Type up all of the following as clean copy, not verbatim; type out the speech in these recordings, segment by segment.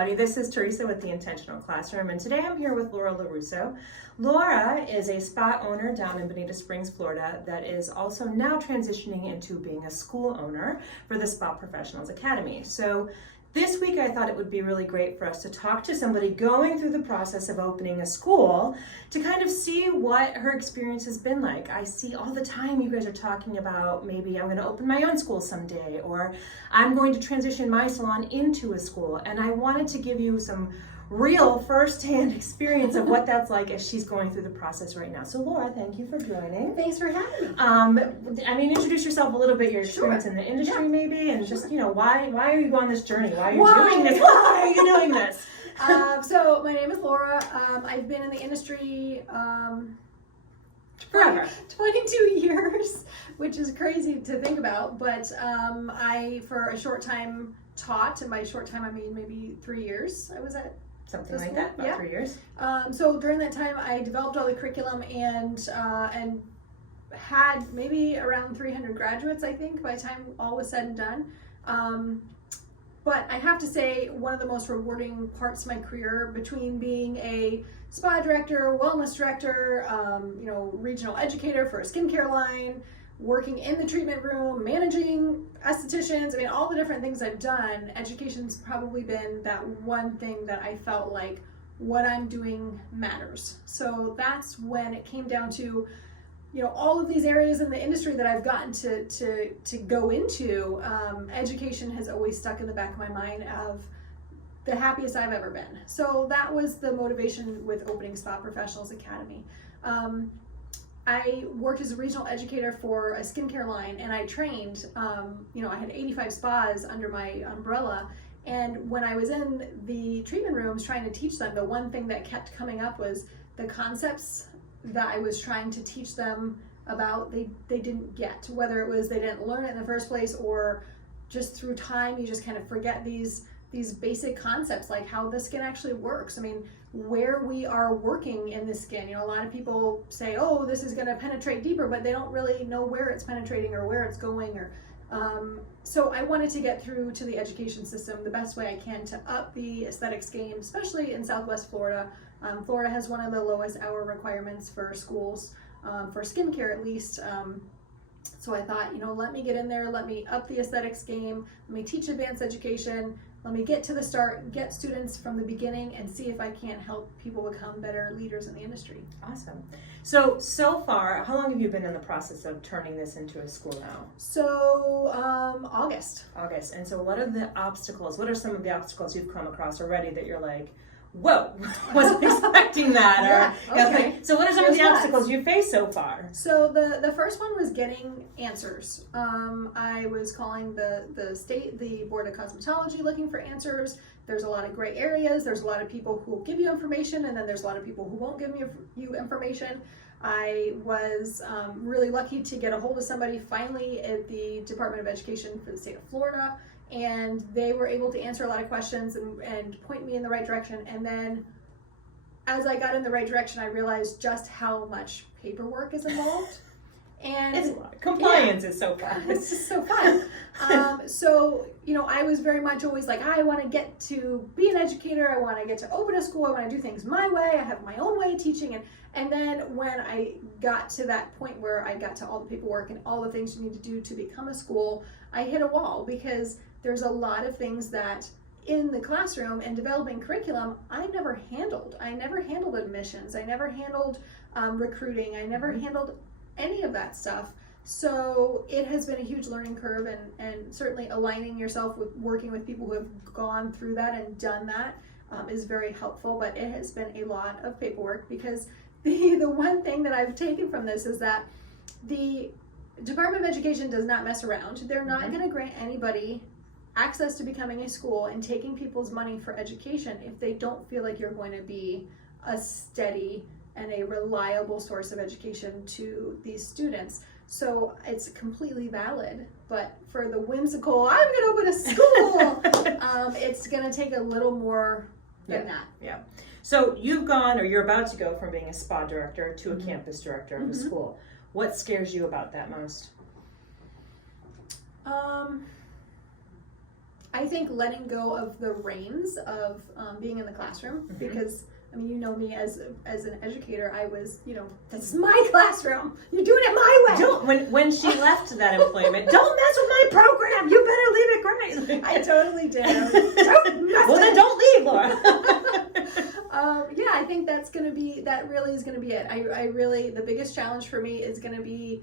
everybody. This is Theresa with the Intentional Classroom, and today I'm here with Laura Lorusso. Laura is a spa owner down in Bonita Springs, Florida, that is also now transitioning into being a school owner for the Spa Professionals Academy. So this week I thought it would be really great for us to talk to somebody going through the process of opening a school to kind of see what her experience has been like. I see all the time you guys are talking about maybe I'm going to open my own school someday, or I'm going to transition my salon into a school, and I wanted to give you some real first-hand experience of what that's like as she's going through the process right now. So Laura, thank you for joining. Thanks for having me. I mean, introduce yourself a little bit, your experience in the industry maybe, and just, why are you on this journey? Why are you doing this? Why are you doing this? So my name is Laura. I've been in the industry Forever. 22 years, which is crazy to think about, but I, for a short time, taught, and by short time I mean maybe 3 years I was at something like that, about 3 years. So during that time I developed all the curriculum and had maybe around 300 graduates, I think, by the time all was said and done. But I have to say, one of the most rewarding parts of my career, between being a spa director, wellness director, regional educator for a skincare line, working in the treatment room, managing estheticians, I mean, all the different things I've done, education's probably been that one thing that I felt like what I'm doing matters. So that's when it came down to, all of these areas in the industry that I've gotten to go into. Education has always stuck in the back of my mind of the happiest I've ever been. So that was the motivation with opening Spa Professionals Academy. I worked as a regional educator for a skincare line, and I trained, I had 85 spas under my umbrella. And when I was in the treatment rooms trying to teach them, the one thing that kept coming up was the concepts that I was trying to teach them about, they didn't get. Whether it was they didn't learn it in the first place, or just through time you just kind of forget these basic concepts, like how the skin actually works. I mean, where we are working in the skin. A lot of people say, oh, this is going to penetrate deeper, but they don't really know where it's penetrating or where it's going. So I wanted to get through to the education system the best way I can to up the aesthetics game, especially in Southwest Florida. Florida has one of the lowest hour requirements for schools, for skincare at least. So I thought, let me get in there, let me up the aesthetics game, let me teach advanced education, let me get to the start, get students from the beginning, and see if I can't help people become better leaders in the industry. Awesome. So far, how long have you been in the process of turning this into a school now? So, August. And so what are the obstacles? What are some of the obstacles you've come across already that you're like, whoa, wasn't expecting that? Okay. So what are some of the obstacles you faced so far? So the first one was getting answers. I was calling the Board of Cosmetology looking for answers. There's a lot of gray areas. There's a lot of people who will give you information, and then there's a lot of people who won't give you information. I was really lucky to get a hold of somebody finally at the Department of Education for the state of Florida, and they were able to answer a lot of questions and point me in the right direction. And then as I got in the right direction, I realized just how much paperwork is involved. And it's a lot. Compliance is so fun. It's just so fun. So, I was very much always like, I want to get to be an educator. I want to get to open a school. I want to do things my way. I have my own way of teaching. And then when I got to that point where I got to all the paperwork and all the things you need to do to become a school, I hit a wall, because there's a lot of things that in the classroom and developing curriculum I never handled. I never handled admissions. I never handled recruiting. I never handled any of that stuff. So it has been a huge learning curve, and certainly aligning yourself with working with people who have gone through that and done that is very helpful. But it has been a lot of paperwork, because the one thing that I've taken from this is that the Department of Education does not mess around. They're not going to grant anybody access to becoming a school and taking people's money for education if they don't feel like you're going to be a steady and a reliable source of education to these students. So it's completely valid, but for the whimsical, I'm going to open a school, it's going to take a little more than that. Yeah. So you've gone, or you're about to go, from being a spa director to a campus director of a school. What scares you about that most? I think letting go of the reins of being in the classroom, because I mean, you know me as an educator, I was, this is my classroom. You're doing it my way. When she left that employment, don't mess with my program. You better leave it great. I totally did. Well, then don't leave, Laura. Yeah, I think that really is gonna be it. I really, the biggest challenge for me is gonna be,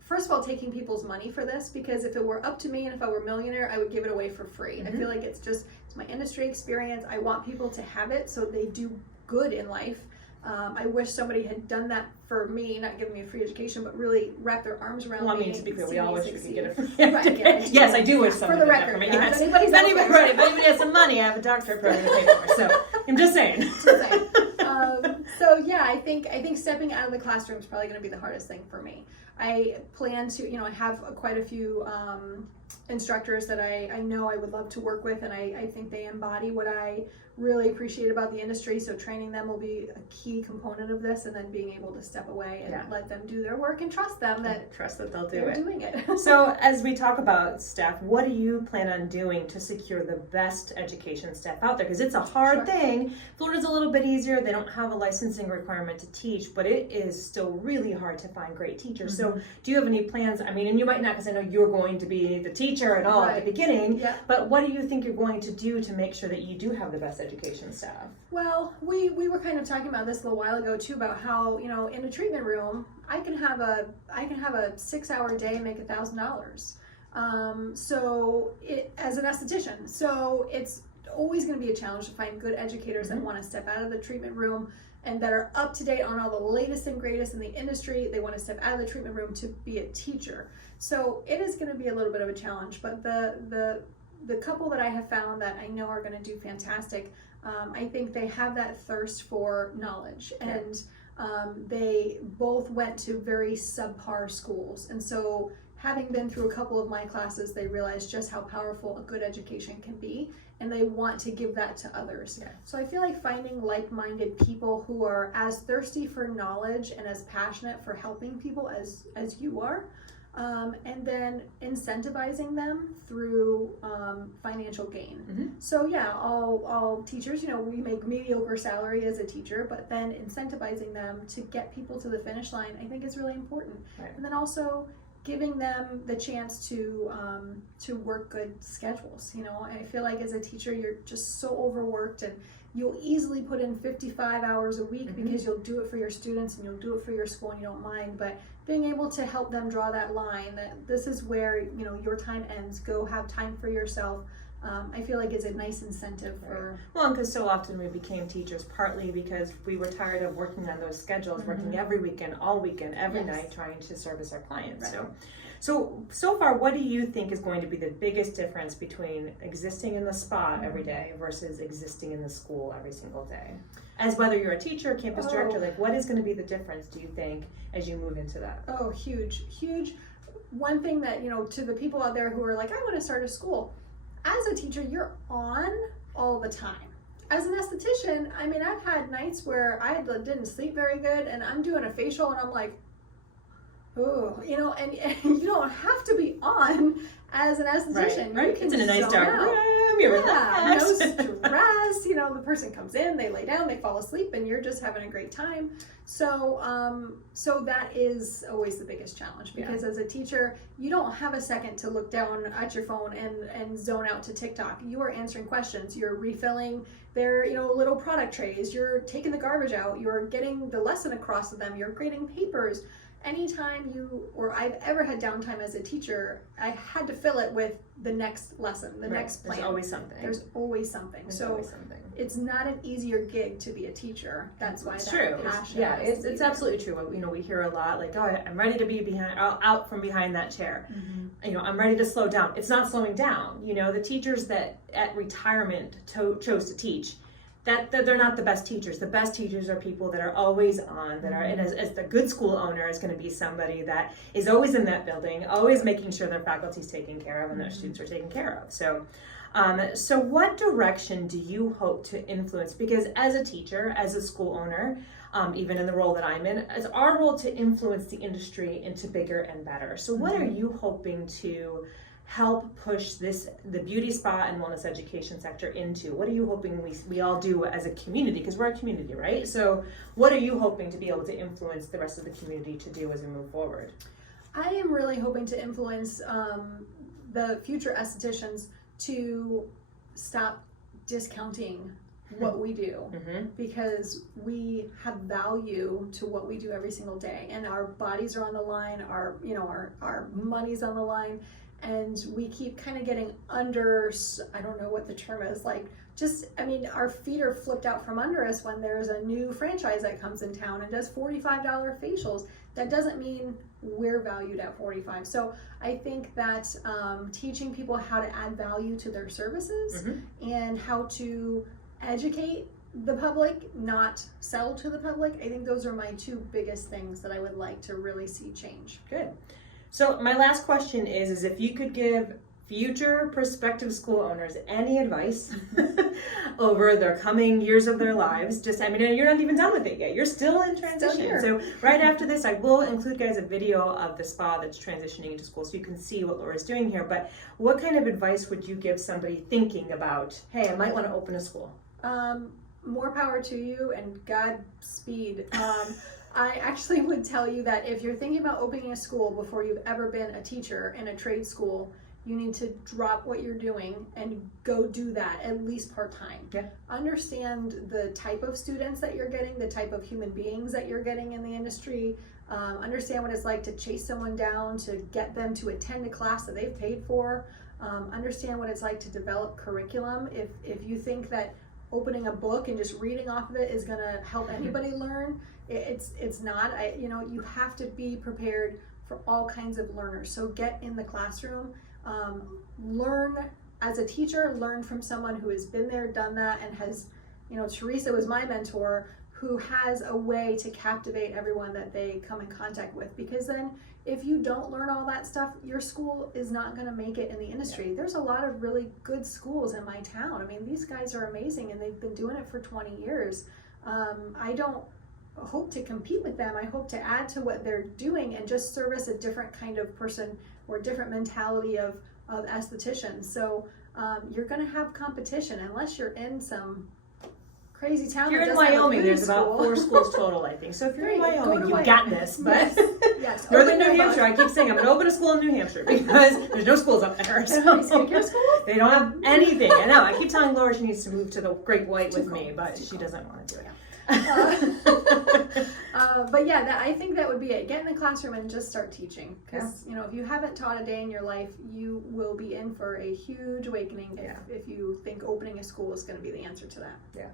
first of all, taking people's money for this, because if it were up to me and if I were a millionaire, I would give it away for free. I feel like it's my industry experience. I want people to have it so they do good in life. I wish somebody had done that for me, not giving me a free education, but really wrap their arms around me. Well, I mean, to be clear, we all wish we could get a free education. Yes, I do wish somebody for the did that record, for me. yes. Yes. If anybody has some money, I have a doctorate program to pay for. So I'm just saying. So yeah, I think stepping out of the classroom is probably going to be the hardest thing for me. I plan to, I have quite a few instructors that I know I would love to work with, and I think they embody what I really appreciate about the industry. So training them will be a key component of this, and then being able to step away and let them do their work and trust them that they'll do they're it. doing it. So as we talk about staff, what do you plan on doing to secure the best education staff out there? Because it's a hard thing. Florida's a little bit easier. They don't have a licensing requirement to teach, but it is still really hard to find great teachers. So do you have any plans? I mean, and you might not, because I know you're going to be the teacher and all at the beginning, but what do you think you're going to do to make sure that you do have the best education staff? Well, we were kind of talking about this a little while ago too, about how, in a treatment room, I can have a 6-hour day and make $1,000. So as an esthetician, so it's always going to be a challenge to find good educators that want to step out of the treatment room and that are up to date on all the latest and greatest in the industry. They want to step out of the treatment room to be a teacher. So it is going to be a little bit of a challenge, but the couple that I have found that I know are going to do fantastic, I think they have that thirst for knowledge, and they both went to very subpar schools, and so having been through a couple of my classes, they realized just how powerful a good education can be, and they want to give that to others. So I feel like finding like-minded people who are as thirsty for knowledge and as passionate for helping people as you are, and then incentivizing them through financial gain. So yeah, all teachers, we make mediocre salary as a teacher, but then incentivizing them to get people to the finish line, I think is really important. And then also giving them the chance to work good schedules. I feel like as a teacher, you're just so overworked, and you'll easily put in 55 hours a week because you'll do it for your students and you'll do it for your school and you don't mind. But being able to help them draw that line, that this is where your time ends, go have time for yourself, I feel like is a nice incentive for... Well, because so often we became teachers partly because we were tired of working on those schedules, working every weekend, all weekend, every night, trying to service our clients. So far, what do you think is going to be the biggest difference between existing in the spa every day versus existing in the school every single day? As whether you're a teacher, campus director, what is going to be the difference, do you think, as you move into that? Oh, huge. One thing that, to the people out there who are like, I want to start a school. As a teacher, you're on all the time. As an esthetician, I mean, I've had nights where I didn't sleep very good, and I'm doing a facial and I'm like, oh, and you don't have to be on as an esthetician. Right. You can it's in a nice dark room. No stress. The person comes in, they lay down, they fall asleep, and you're just having a great time. So that is always the biggest challenge, because as a teacher, you don't have a second to look down at your phone and zone out to TikTok. You are answering questions. You're refilling their little product trays. You're taking the garbage out. You're getting the lesson across to them. You're grading papers. Anytime I've ever had downtime as a teacher, I had to fill it with the next lesson, the next plan. There's always something. It's not an easier gig to be a teacher. That's why it's true. It's absolutely true. We hear a lot like, oh, I'm ready to be out from behind that chair. I'm ready to slow down. It's not slowing down. The teachers that at retirement chose to teach, that they're not the best teachers. The best teachers are people that are always on, that are, and as the good school owner is going to be somebody that is always in that building, always making sure their faculty's taken care of and their students are taken care of. So what direction do you hope to influence? Because as a teacher, as a school owner, even in the role that I'm in, it's our role to influence the industry into bigger and better. So what are you hoping to help push the beauty spa and wellness education sector into? What are you hoping we all do as a community? Because we're a community, right? So what are you hoping to be able to influence the rest of the community to do as we move forward? I am really hoping to influence the future estheticians to stop discounting what we do, because we have value to what we do every single day, and our bodies are on the line, our money's on the line, and we keep kind of getting under, I don't know what the term is, like our feet are flipped out from under us when there's a new franchise that comes in town and does $45 facials. That doesn't mean we're valued at $45. So I think that teaching people how to add value to their services and how to educate the public, not sell to the public, I think those are my two biggest things that I would like to really see change. Good. So my last question is if you could give future prospective school owners any advice over their coming years of their lives, you're not even done with it yet. You're still in transition. So right after this, I will include, guys, a video of the spa that's transitioning into school so you can see what Laura's doing here. But what kind of advice would you give somebody thinking about, hey, I might want to open a school? More power to you and Godspeed. I actually would tell you that if you're thinking about opening a school before you've ever been a teacher in a trade school, you need to drop what you're doing and go do that at least part-time. Yeah. Understand the type of students that you're getting, the type of human beings that you're getting in the industry. Understand what it's like to chase someone down, to get them to attend a class that they've paid for. Understand what it's like to develop curriculum. If you think that opening a book and just reading off of it is going to help anybody learn, it's not. You have to be prepared for all kinds of learners. So get in the classroom. Learn as a teacher, learn from someone who has been there, done that, and has, Theresa was my mentor, who has a way to captivate everyone that they come in contact with. Because then if you don't learn all that stuff, your school is not going to make it in the industry. Yeah. There's a lot of really good schools in my town. I mean, these guys are amazing and they've been doing it for 20 years. I don't hope to compete with them. I hope to add to what they're doing and just service a different kind of person or a different mentality of estheticians. So you're going to have competition unless you're in some crazy town. If you're in Wyoming, there's about 4 schools total, I think. So if you're in Wyoming, you've got this. But yes. Northern New Hampshire, I keep saying I'm going to open a school in New Hampshire because there's no schools up there. So your school? They don't have anything. I know. I keep telling Laura she needs to move to the Great White with me, but she doesn't want to do it. But yeah, I think that would be it. Get in the classroom and just start teaching. Because if you haven't taught a day in your life, you will be in for a huge awakening if you think opening a school is going to be the answer to that. Yeah.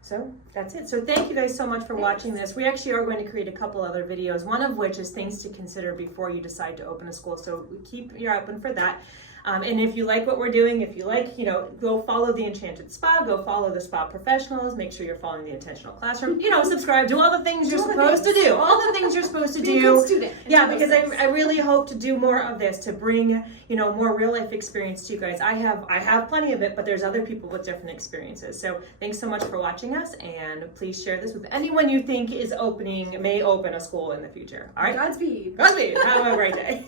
So that's it. So thank you guys so much for watching this. We actually are going to create a couple other videos, one of which is things to consider before you decide to open a school. So keep your eye open for that. And if you like what we're doing, if you like, go follow the Enchanted Spa, go follow the spa professionals, make sure you're following the Intentional Classroom, subscribe, do all the things you're supposed to do. All the things you're supposed to do. Be a good student. Yeah, because I really hope to do more of this, to bring, more real life experience to you guys. I have plenty of it, but there's other people with different experiences. So thanks so much for watching us, and please share this with anyone you think may open a school in the future. All right? Godspeed. Godspeed. Have a great day.